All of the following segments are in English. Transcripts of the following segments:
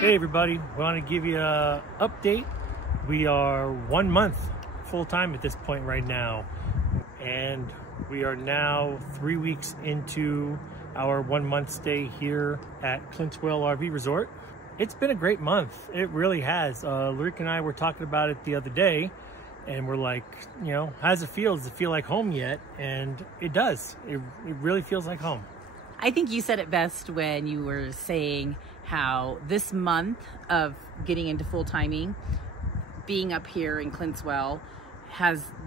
Hey everybody, we want to give you an update. We are 1 month full-time at this point right now, and we are now 3 weeks into our 1 month stay here at Clints Well RV Resort. It's been a great month. It really has. Lareka and I were talking about it the other day, and we're like, you know, how does it feel? Does it feel like home yet? And it does. It really feels like home. I think you said it best when you were saying how this month of getting into full timing, being up here in Clints Well,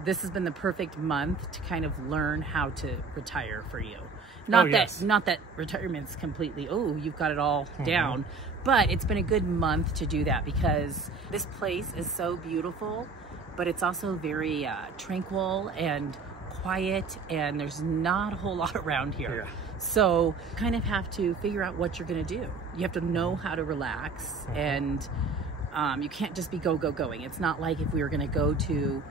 this has been the perfect month to kind of learn how to retire for you. Not that retirement's completely, oh, you've got it all down, but it's been a good month to do that because this place is so beautiful, but it's also very tranquil and quiet, and there's not a whole lot around here. Yeah. So kind of have to figure out what you're going to do. You have to know how to relax, and you can't just be going. It's not like if we were going to go to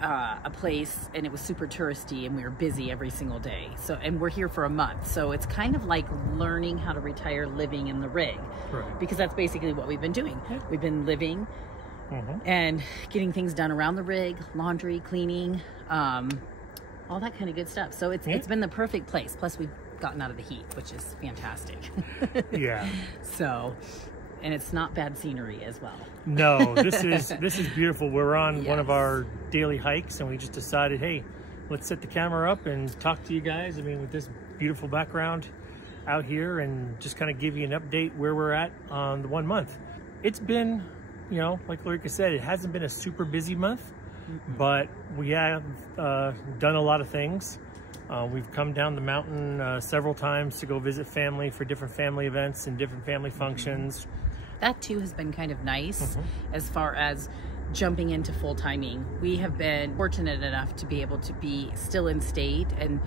a place and it was super touristy and we were busy every single day. So, and we're here for a month. So it's kind of like learning how to retire living in the rig, right? Because that's basically what we've been doing. Yeah. We've been living and getting things done around the rig, laundry, cleaning, all that kind of good stuff. So it's been the perfect place. Plus we've gotten out of the heat, which is fantastic. Yeah. So, and it's not bad scenery as well. No, this is beautiful. We're on one of our daily hikes, and we just decided, hey, let's set the camera up and talk to you guys. I mean, with this beautiful background out here, and just kind of give you an update where we're at on the 1 month. It's been, you know, like Lareka said, it hasn't been a super busy month, but we have done a lot of things. We've come down the mountain several times to go visit family for different family events and different family functions. That too has been kind of nice as far as jumping into full timing. We have been fortunate enough to be able to be still in state and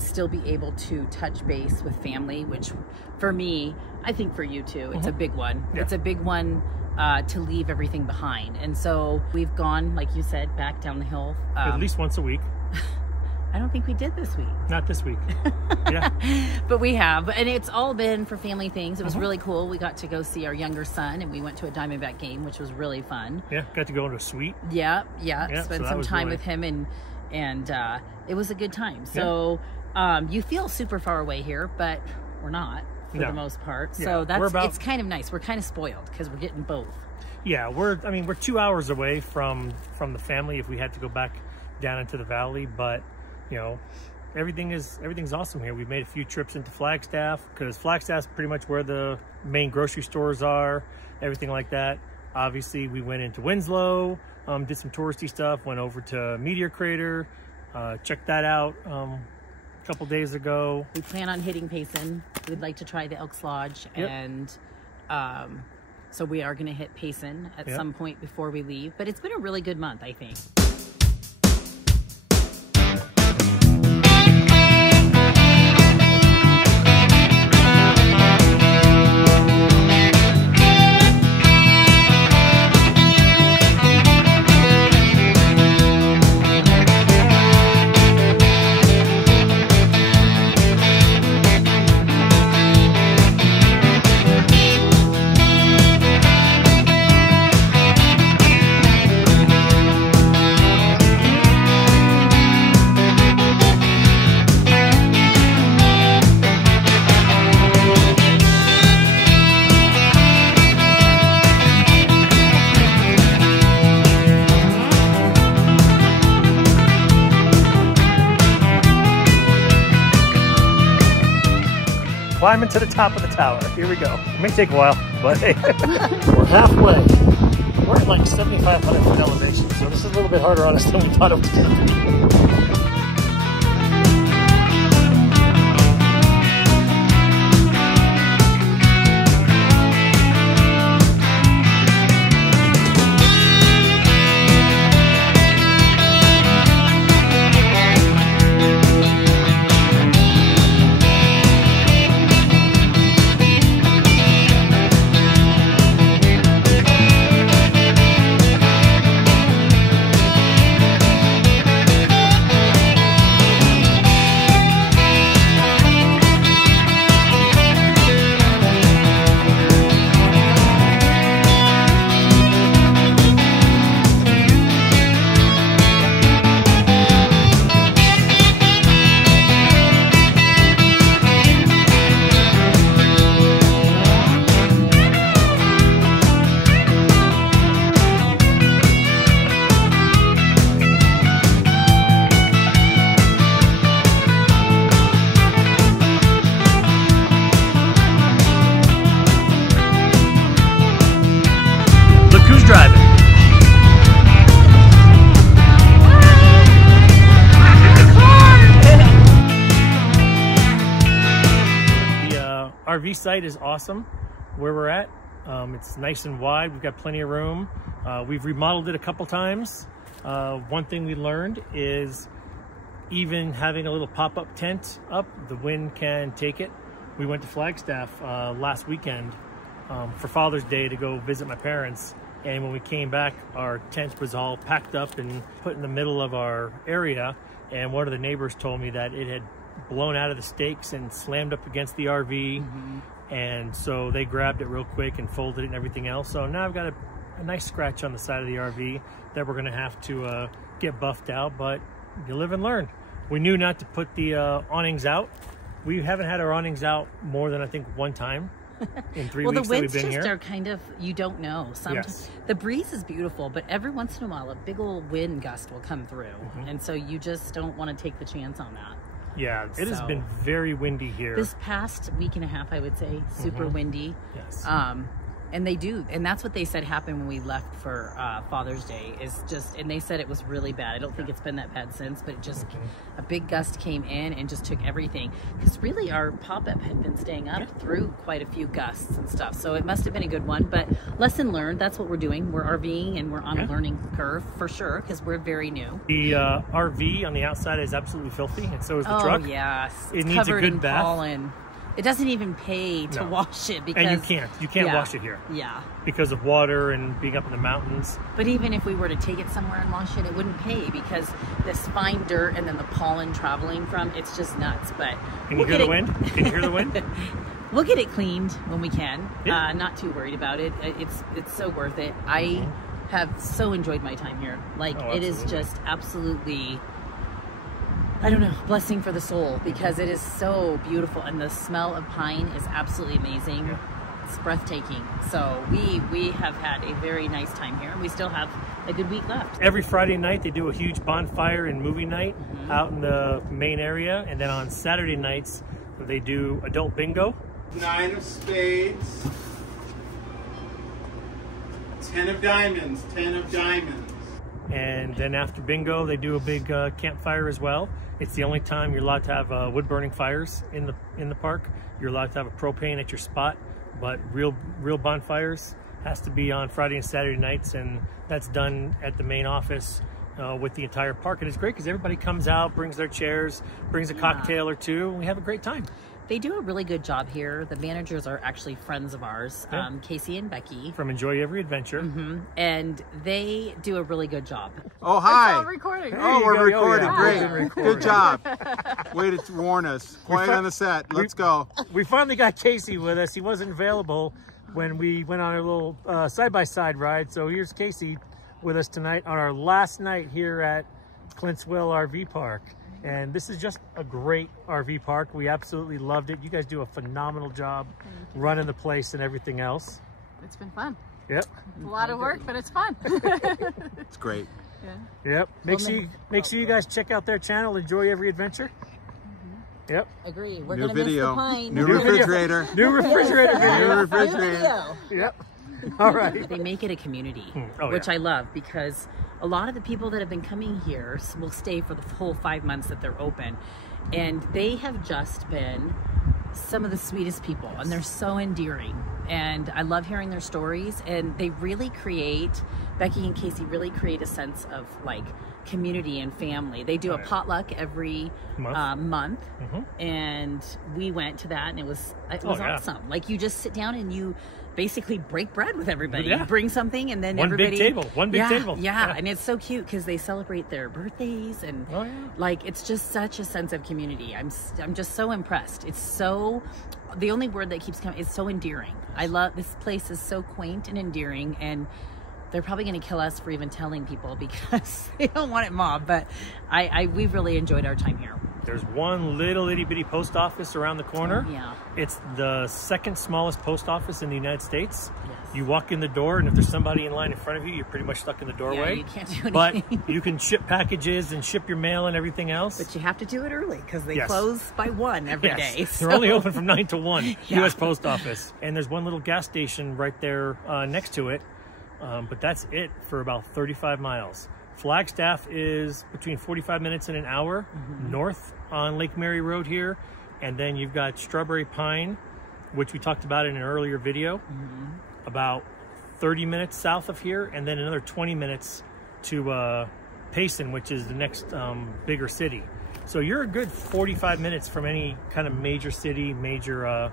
still be able to touch base with family, which for me, I think for you too, it's a big one. Yeah. It's a big one to leave everything behind. And so we've gone, like you said, back down the hill. At least once a week. I don't think we did this week. Not this week. Yeah. But we have. And it's all been for family things. It was really cool. We got to go see our younger son, and we went to a Diamondback game, which was really fun. Yeah, got to go into a suite. Yeah. Spend some time with him, and it was a good time. So you feel super far away here, but we're not for the most part. So it's kind of nice. We're kind of spoiled because we're getting both. Yeah, we're 2 hours away from the family if we had to go back down into the valley, but you know, everything's awesome here. We've made a few trips into Flagstaff because Flagstaff's pretty much where the main grocery stores are, everything like that. Obviously, we went into Winslow, did some touristy stuff, went over to Meteor Crater, checked that out a couple days ago. We plan on hitting Payson. We'd like to try the Elks Lodge, and so we are going to hit Payson at some point before we leave. But it's been a really good month, I think. Climbing to the top of the tower. Here we go. It may take a while, but hey, we're halfway. We're at like 7,500 foot elevation, so this is a little bit harder on us than we thought it was going to be. RV site is awesome where we're at. It's nice and wide. We've got plenty of room. We've remodeled it a couple times. One thing we learned is even having a little pop-up tent up, the wind can take it. We went to Flagstaff last weekend for Father's Day to go visit my parents. And when we came back, our tent was all packed up and put in the middle of our area. And one of the neighbors told me that it had blown out of the stakes and slammed up against the RV. And so they grabbed it real quick and folded it and everything else. So now I've got a nice scratch on the side of the RV that we're gonna have to get buffed out, but you live and learn. We knew not to put the awnings out. We haven't had our awnings out more than I think one time in 3 weeks that we've been here. Well, the winds just are kind of, you don't know. Sometimes the breeze is beautiful, but every once in a while a big old wind gust will come through. And so you just don't want to take the chance on that. Yeah, it has been very windy here. This past week and a half, I would say, super windy. Yes. And they do, and that's what they said happened when we left for Father's Day, is just, and they said it was really bad. I don't think it's been that bad since, but it just, a big gust came in and just took everything. Because really our pop-up had been staying up through quite a few gusts and stuff, so it must have been a good one. But lesson learned, that's what we're doing. We're RVing and we're on a learning curve for sure, because we're very new. The RV on the outside is absolutely filthy, and so is the truck. Oh yes, it needs a good bath. Pollen. It doesn't even pay to wash it because... And you can't wash it here. Yeah. Because of water and being up in the mountains. But even if we were to take it somewhere and wash it, it wouldn't pay because this fine dirt and then the pollen traveling from, it's just nuts. But Can you hear the wind? Can you hear the wind? We'll get it cleaned when we can. Not too worried about it. It's so worth it. I have so enjoyed my time here. Like, it is just absolutely... I don't know, blessing for the soul, because it is so beautiful and the smell of pine is absolutely amazing. It's breathtaking. So we have had a very nice time here. We still have a good week left. Every Friday night they do a huge bonfire and movie night out in the main area, and then on Saturday nights they do adult bingo. 9 of spades, 10 of diamonds, 10 of diamonds. And then after bingo they do a big campfire as well. It's the only time you're allowed to have wood burning fires in the park. You're allowed to have a propane at your spot, but real bonfires has to be on Friday and Saturday nights, and that's done at the main office with the entire park. And it's great because everybody comes out, brings their chairs, brings a cocktail or two, and we have a great time. They do a really good job here. The managers are actually friends of ours, Casey and Becky. From Enjoy Every Adventure. And they do a really good job. Oh, hi. It's all recording. Oh, we're recording. Yeah. Great. Good job. Way to warn us. Quiet on the set. Let's go. We finally got Casey with us. He wasn't available when we went on our little side-by-side ride. So here's Casey with us tonight on our last night here at Clints Well RV Park. And this is just a great RV park. We absolutely loved it. You guys do a phenomenal job running the place and everything else. It's been fun. Yep. It's a lot of work, but it's fun. It's great. Yep. Make sure you guys check out their channel, Enjoy Every Adventure. Yep. Agree. We're New gonna miss video. the pine. New refrigerator. New refrigerator. New refrigerator. Yep. All right. They make it a community, Oh, which I love, because a lot of the people that have been coming here will stay for the full 5 months that they're open. And they have just been some of the sweetest people, and they're so endearing. And I love hearing their stories, and they really create, Becky and Casey really create a sense of like community and family. They do a potluck every month, and we went to that, and it was awesome. Like, you just sit down and you basically break bread with everybody. You bring something, and then everybody... One big table. Yeah, and it's so cute because they celebrate their birthdays, and like, it's just such a sense of community. I'm just so impressed. It's so... The only word that keeps coming is so endearing. I love... This place is so quaint and endearing, and they're probably going to kill us for even telling people because they don't want it mobbed, but we've really enjoyed our time here. There's one little itty bitty post office around the corner. Yeah. It's the second smallest post office in the United States. Yes. You walk in the door, and if there's somebody in line in front of you, you're pretty much stuck in the doorway. Yeah, you can't do anything. But you can ship packages and ship your mail and everything else. But you have to do it early because they close by 1 every day. So. They're only open from 9 to 1, U.S. Post Office. And there's one little gas station right there next to it. But that's it for about 35 miles. Flagstaff is between 45 minutes and an hour north on Lake Mary Road here. And then you've got Strawberry Pine which we talked about in an earlier video, about 30 minutes south of here, and then another 20 minutes to Payson, which is the next bigger city. So you're a good 45 minutes from any kind of major city, major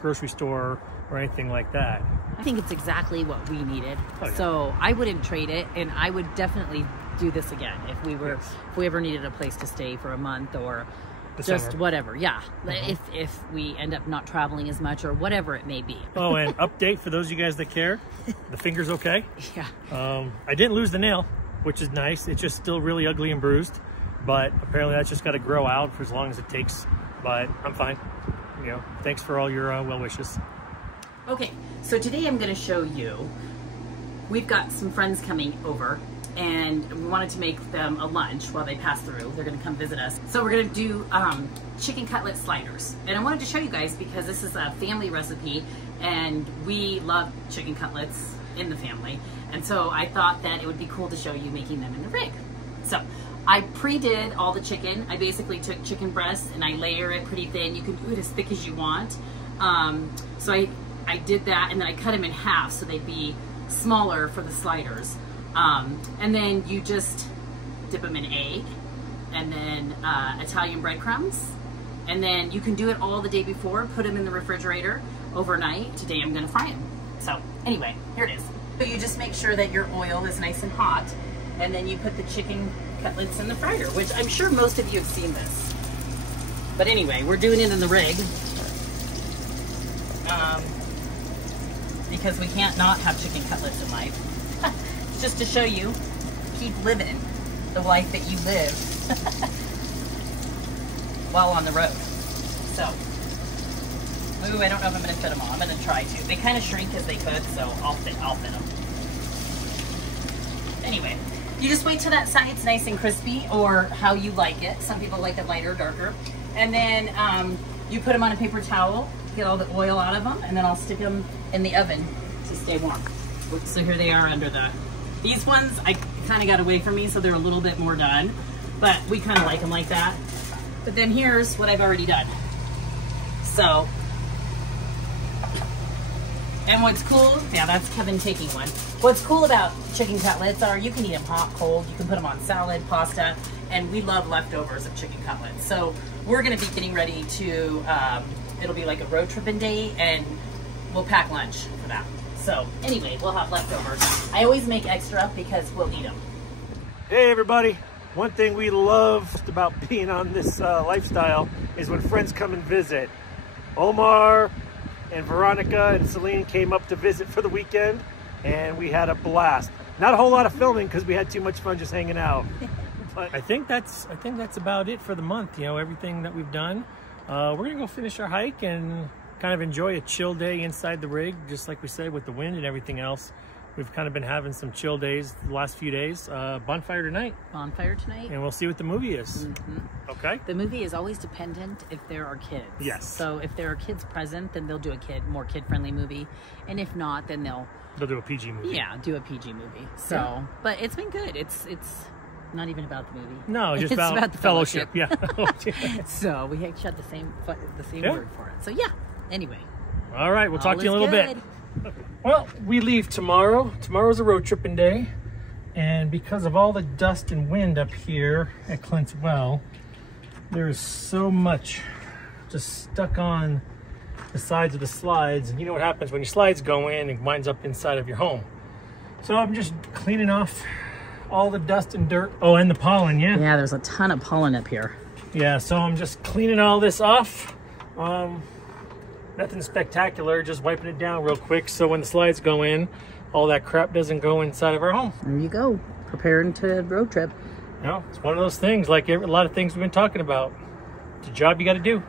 grocery store or anything like that. I think it's exactly what we needed. Oh, yeah. So I wouldn't trade it, and I would definitely do this again if we were, Yes. if we ever needed a place to stay for a month or The just summer. whatever. Yeah, if we end up not traveling as much or whatever it may be. Oh, and update for those of you guys that care, the finger's okay. Yeah. I didn't lose the nail, which is nice. It's just still really ugly and bruised, but apparently that's just got to grow out for as long as it takes. But I'm fine. You know, thanks for all your well wishes. Okay, so today I'm going to show you, we've got some friends coming over and we wanted to make them a lunch while they pass through. They're going to come visit us. So we're going to do chicken cutlet sliders. And I wanted to show you guys because this is a family recipe and we love chicken cutlets in the family. And so I thought that it would be cool to show you making them in the rig. So I pre-did all the chicken. I basically took chicken breast and I layer it pretty thin. You can do it as thick as you want. So I did that and then I cut them in half so they'd be smaller for the sliders. And then you just dip them in egg and then Italian breadcrumbs. And then you can do it all the day before, put them in the refrigerator overnight. Today I'm gonna fry them. So anyway, here it is. So you just make sure that your oil is nice and hot and then you put the chicken cutlets in the fryer, which I'm sure most of you have seen this. But anyway, we're doing it in the rig. Because we can't not have chicken cutlets in life. Just to show you, keep living the life that you live while on the road. So, ooh, I don't know if I'm gonna fit them all. I'm gonna try to. They kind of shrink as they cook, so I'll fit them. Anyway, you just wait till that side's nice and crispy, or how you like it. Some people like it lighter or darker. And then you put them on a paper towel, get all the oil out of them, and then I'll stick them in the oven to stay warm. So here they are under the, these ones I kind of got away from me, so they're a little bit more done, but we kind of like them like that. But then here's what I've already done. So, and what's cool, yeah, that's Kevin taking one. What's cool about chicken cutlets are you can eat them hot, cold, you can put them on salad, pasta, and we love leftovers of chicken cutlets. So we're gonna be getting ready to, it'll be like a road tripping day and we'll pack lunch for that. So anyway, we'll have leftovers. I always make extra because we'll eat them. Hey everybody, one thing we love about being on this lifestyle is when friends come and visit. Omar and Veronica and Celine came up to visit for the weekend and we had a blast. Not a whole lot of filming because we had too much fun just hanging out. But I think that's about it for the month. You know, everything that we've done. We're gonna go finish our hike and kind of enjoy a chill day inside the rig, just like we said with the wind and everything else. We've kind of been having some chill days the last few days. Bonfire tonight. Bonfire tonight. And we'll see what the movie is. Okay. The movie is always dependent if there are kids. Yes. So if there are kids present, then they'll do a more kid-friendly movie, and if not, then they'll do a PG movie. Yeah, do a PG movie. So, yeah. But it's been good. It's not even about the movie. No, just it's about the fellowship. Yeah. So we had the same Yeah. word for it. So yeah. Anyway. All right, we'll talk to you in a little good. bit. Well, we leave tomorrow. Tomorrow's a road tripping day. And because of all the dust and wind up here at Clints Well, there is so much just stuck on the sides of the slides. And you know what happens when your slides go in and winds up inside of your home. So I'm just cleaning off all the dust and dirt. Oh, and the pollen, yeah. Yeah, there's a ton of pollen up here. Yeah, so I'm just cleaning all this off. Nothing spectacular, just wiping it down real quick so when the slides go in, all that crap doesn't go inside of our home. There you go, preparing to road trip. You know, it's one of those things, like a lot of things we've been talking about. It's a job you got to do.